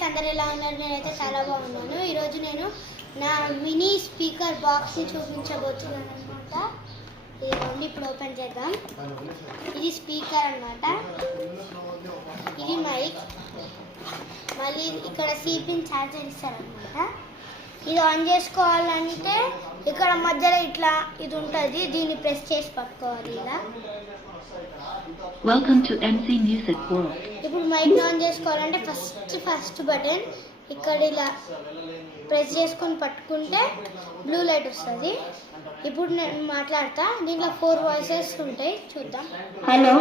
Guys, అందరు ఎలా ఉన్నారు? నేనైతే చాలా బాగున్నాను. ఈరోజు నేను నా మినీ స్పీకర్ బాక్స్ని చూపించబోతున్నాను అనమాట. ఇదిగోండి, ఇప్పుడు ఓపెన్ చేద్దాం. ఇది స్పీకర్ అనమాట, ఇది మైక్, మళ్ళీ ఇక్కడ సిపిన్ ఛార్జర్ ఇస్తారనమాట. ఇది ఆన్ చేసుకోవాలంటే ఇక్కడ మధ్యలో ఇట్లా ఇది ఉంటుంది, దీన్ని ప్రెస్ చేసి పట్టుకోవాలి ఇలా. Welcome to MC Music World. ఇప్పుడు మైక్ ఆన్ చేసుకోవాలంటే ఫస్ట్ బటన్ ఇక్కడ ఇలా ప్రెస్ చేసుకొని పట్టుకుంటే బ్లూ లైట్ వస్తుంది. ఇప్పుడు నేను మాట్లాడతా, దీంట్లో 4 వాయిసెస్ ఉంటాయి, చూద్దాం. హలో,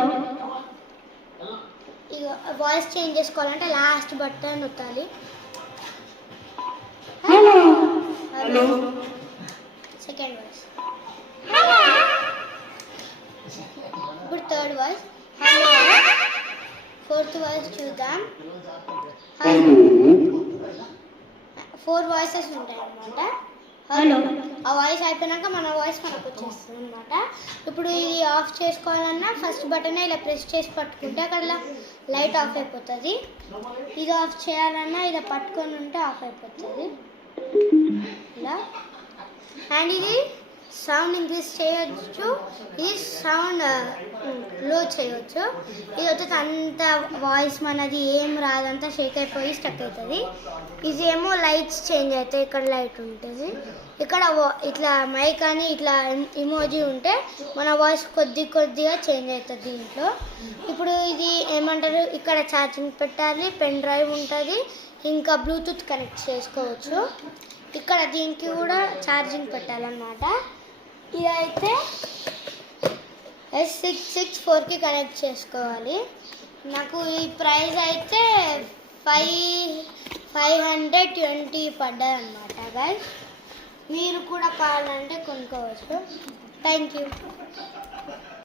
ఇక వాయిస్ చేంజ్ చేసుకోవాలంటే లాస్ట్ బటన్ నొక్కాలి. Hello, hello, second voice. ఇప్పుడు third voice hello. Fourth voice చూద్దాం. హలో. 4 వాయిసెస్ ఉంటాయి అన్నమాట. హలో, ఆ వాయిస్ అయిపోయినాక మన వాయిస్ మనకు వచ్చేస్తుంది అనమాట. ఇప్పుడు ఇది ఆఫ్ చేసుకోవాలన్నా ఫస్ట్ బటన్ ఇలా ప్రెస్ చేసి పట్టుకుంటే అక్కడ లైట్ ఆఫ్ అయిపోతుంది. ఇది ఆఫ్ చేయాలన్నా ఇలా పట్టుకొని ఉంటే ఆఫ్ అయిపోతుంది ఇలా. అండ్ ఇది సౌండ్ ఇంక్రీజ్ చేయొచ్చు, ఇది సౌండ్ లో చేయొచ్చు. ఇది వచ్చేసి అంత వాయిస్ మనది ఏం రాదంతా షేక్ అయిపోయి స్టక్ అవుతుంది. ఇది ఏమో లైట్స్ చేంజ్ అవుతాయి, ఇక్కడ లైట్ ఉంటుంది, ఇక్కడ ఇట్లా మైక్ అని ఇట్లా ఇమోజీ ఉంటే మన వాయిస్ కొద్దిగా చేంజ్ అవుతుంది దీంట్లో. ఇప్పుడు ఇది ఏమంటారు, ఇక్కడ ఛార్జింగ్ పెట్టాలి, పెన్ డ్రైవ్ ఉంటుంది, ఇంకా బ్లూటూత్ కనెక్ట్ చేసుకోవచ్చు. ఇక్కడ దీనికి కూడా ఛార్జింగ్ పెట్టాలన్నమాట. ఇదైతే S664కి కనెక్ట్ చేసుకోవాలి. నాకు ఈ ప్రైస్ అయితే 520 పడ్డాయి అన్నమాట గైస్. మీరు కూడా కావాలంటే కొనుక్కోవచ్చు. Thank you.